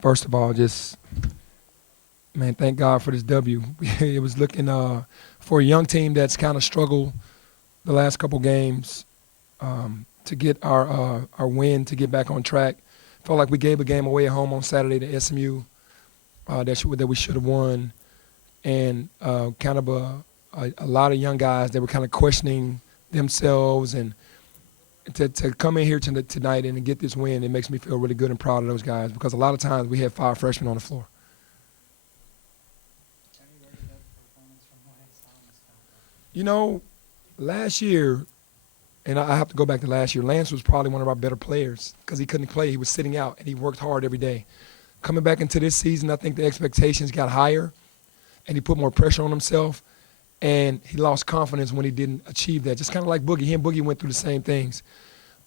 First of all, just man, thank God for this W. It was looking for a young team that's kind of struggled the last couple games to get our win to get back on track. Felt like we gave a game away at home on Saturday to SMU that we should have won, and kind of a lot of young guys that were kind of questioning themselves and to come in here tonight and to get this win, it makes me feel really good and proud of those guys because a lot of times we had 5 freshmen on the floor. You know, last year, and I have to go back to last year, Lance was probably one of our better players because he couldn't play. He was sitting out, and he worked hard every day. Coming back into this season, I think the expectations got higher, and he put more pressure on himself, and he lost confidence when he didn't achieve that. Just kind of like Boogie. He and Boogie went through the same things.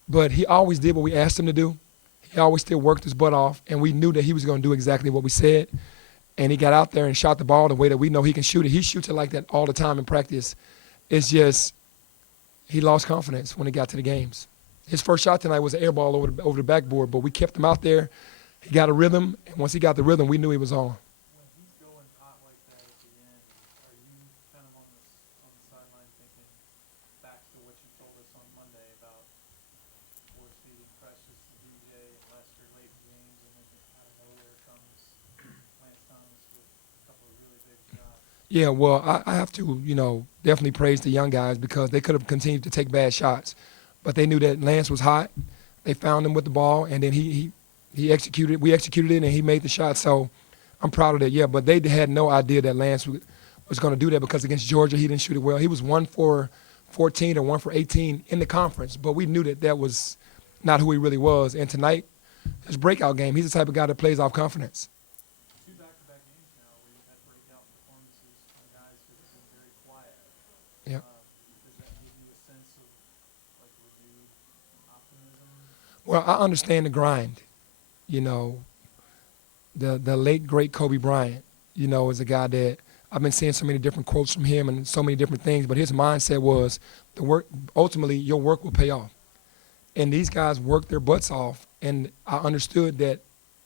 But he always did what we asked him to do. He always still worked his butt off, and we knew that he was going to do exactly what we said. And he got out there and shot the ball the way that we know he can shoot it. He shoots it like that all the time in practice. It's just he lost confidence when he got to the games. His first shot tonight was an air ball over the backboard, but we kept him out there. He got a rhythm, and once he got the rhythm, we knew he was on. When he's going hot like that at the end, are you kind of on the sideline thinking back to what you told us on Monday about force feeding Precious to DJ and Lester late in games, and then out of nowhere comes Lance Thomas with a couple of really big shots? Yeah, well, I have to, definitely praise the young guys because they could have continued to take bad shots, but they knew that Lance was hot. They found him with the ball, and then he executed. We executed it, and he made the shot. So I'm proud of that. Yeah, but they had no idea that Lance was going to do that because against Georgia he didn't shoot it well. He was 1 for 14 or 1 for 18 in the conference, but we knew that was not who he really was. And tonight, his breakout game, he's the type of guy that plays off confidence. Two back-to-back games now where you've had breakout performances from guys who have been very quiet. Yeah. Does that give you a sense of like renewed optimism? Well, I understand the grind. The late great Kobe Bryant, is a guy that I've been seeing so many different quotes from him and so many different things, but his mindset was the work, ultimately your work will pay off. And these guys worked their butts off, and I understood that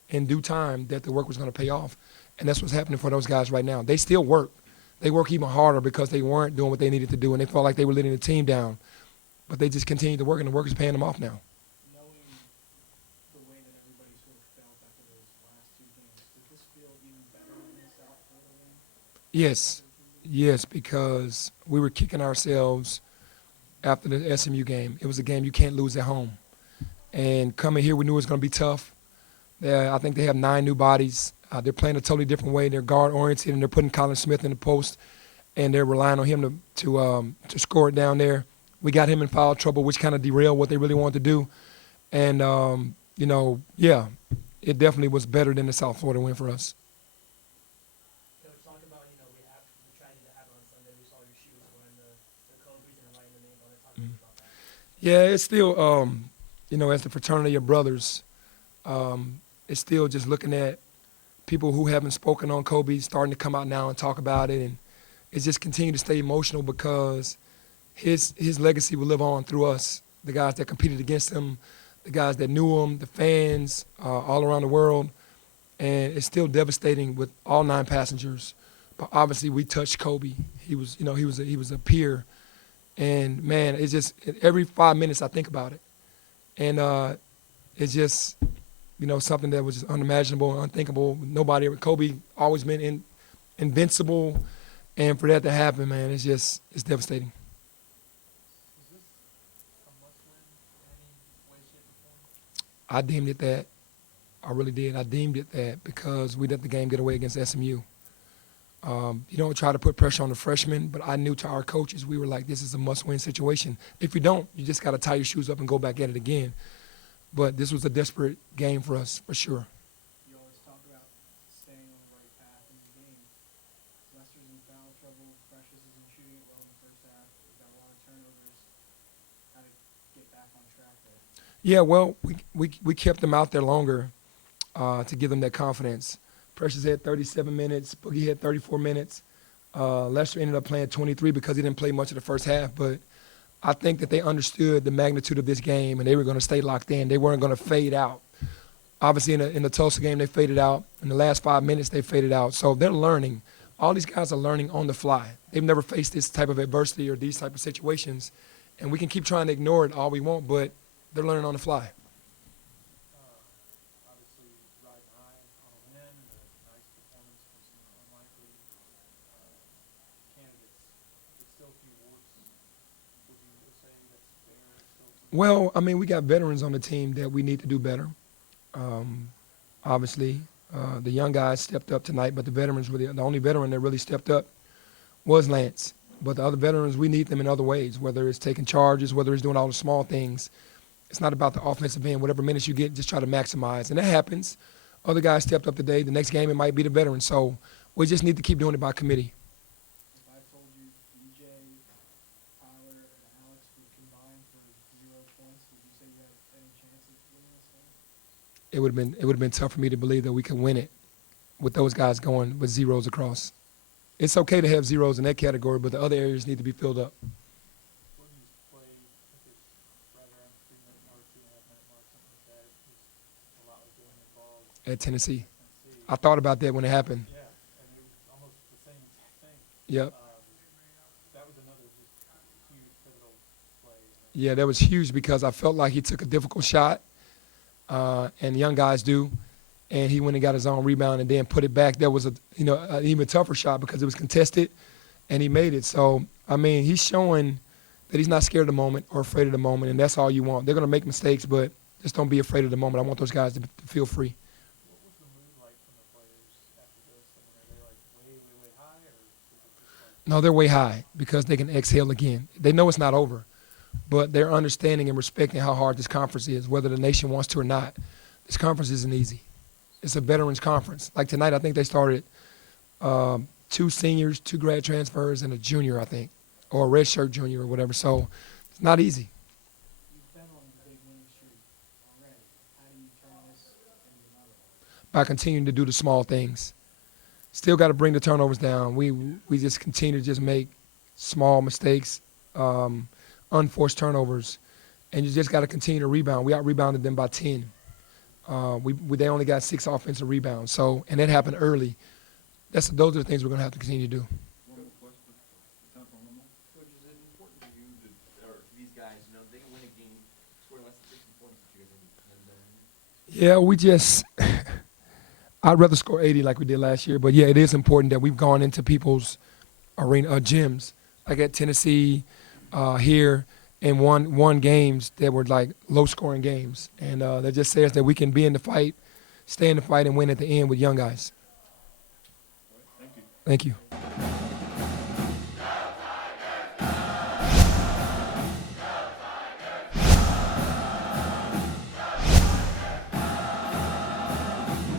in due time that the work was going to pay off. And that's what's happening for those guys right now. They still work. They work even harder because they weren't doing what they needed to do, and they felt like they were letting the team down. But they just continued to work, and the work is paying them off now. Knowing the way that everybody sort of felt after those last 2 games, does this feel even better than the South Florida win? Yes, because we were kicking ourselves after the SMU game. It was a game you can't lose at home. And coming here, we knew it was going to be tough. I think they have 9 new bodies. They're playing a totally different way. They're guard-oriented, and they're putting Colin Smith in the post, and they're relying on him to score it down there. We got him in foul trouble, which kind of derailed what they really wanted to do. And, it definitely was better than the South Florida win for us. Coach, talk about, the tragedy that happened on Sunday. We saw your shoes wearing the Kobe's and writing the name on it. Talk to me about that. Yeah, it's still, as the fraternity of brothers, it's still just looking at people who haven't spoken on Kobe starting to come out now and talk about it. And it's just continue to stay emotional because his legacy will live on through us, the guys that competed against him, the guys that knew him, the fans all around the world. And it's still devastating with all 9 passengers. But obviously we touched Kobe. He was a peer. And, man, it's just every 5 minutes I think about it. And it's just, something that was just unimaginable, unthinkable. Kobe always been invincible. And for that to happen, man, it's devastating. Was this a must-win in any way, shape, or form? I deemed it that. I really did. I deemed it that because we let the game get away against SMU. You don't try to put pressure on the freshmen, but I knew to our coaches, we were like, this is a must-win situation. If you don't, you just got to tie your shoes up and go back at it again. But this was a desperate game for us, for sure. You always talk about staying on the right path in the game. Lester's in foul trouble. Precious isn't shooting it well in the first half. We've got a lot of turnovers. How to get back on track there? Yeah, well, we kept them out there longer to give them that confidence. Precious had 37 minutes. Boogie had 34 minutes. Lester ended up playing 23 because he didn't play much of the first half. But I think that they understood the magnitude of this game, and they were going to stay locked in. They weren't going to fade out. Obviously, in the Tulsa game, they faded out. In the last 5 minutes, they faded out. So they're learning. All these guys are learning on the fly. They've never faced this type of adversity or these type of situations, and we can keep trying to ignore it all we want, but they're learning on the fly. Obviously riding high on a win and a nice performance from some unlikely candidates. But still a few warts. Would you say that's fair? Still some Well, I mean, we got veterans on the team that we need to do better. Obviously, the young guys stepped up tonight, but the veterans were the only veteran that really stepped up was Lance. But the other veterans, we need them in other ways, whether it's taking charges, whether it's doing all the small things. It's not about the offensive end. Whatever minutes you get, just try to maximize. And that happens. Other guys stepped up today. The next game, it might be the veterans. So we just need to keep doing it by committee. If I told you DJ, Tyler, and Alex would combine for 0 points, would you say you have any chance of winning this game? It would have been tough for me to believe that we could win it with those guys going with zeros across. It's okay to have zeros in that category, but the other areas need to be filled up. What do you play? I think it's right around 3-minute mark, 2.5-minute mark, something like that. It was a lot was going involved At Tennessee. in Tennessee. I thought about that when it happened. Yeah, and it was almost the same exact thing. Yep. That was another just huge pivotal play. Yeah, that was huge because I felt like he took a difficult shot, and young guys do, and he went and got his own rebound and then put it back. That was an even tougher shot because it was contested, and he made it. So, I mean, he's showing that he's not scared of the moment or afraid of the moment, and that's all you want. They're going to make mistakes, but just don't be afraid of the moment. I want those guys to feel free. What was the mood like from the players after this? I mean, are they like way, way, way high, or is it just like No, they're way high because they can exhale again. They know it's not over, but they're understanding and respecting how hard this conference is, whether the nation wants to or not. This conference isn't easy. It's a veterans conference. Like tonight, I think they started 2 seniors, 2 grad transfers, and a junior, I think, or a redshirt junior or whatever. So it's not easy. You've been on a big winning streak already. How do you turn this into another one? By continuing to do the small things. Still got to bring the turnovers down. We just continue to just make small mistakes, unforced turnovers, and you just got to continue to rebound. We out-rebounded them by 10. They only got 6 offensive rebounds, and that happened early. Those are the things we're going to have to continue to do. One more question. Time for one more. Coach, is it important to you or to these guys, they can win a game scoring less than 60 points if you guys Yeah, I'd rather score 80 like we did last year, but yeah, it is important that we've gone into people's gyms, like at Tennessee, here, and won games that were like low-scoring games, and that just says that we can be in the fight, stay in the fight, and win at the end with young guys. All right, thank you. Thank you.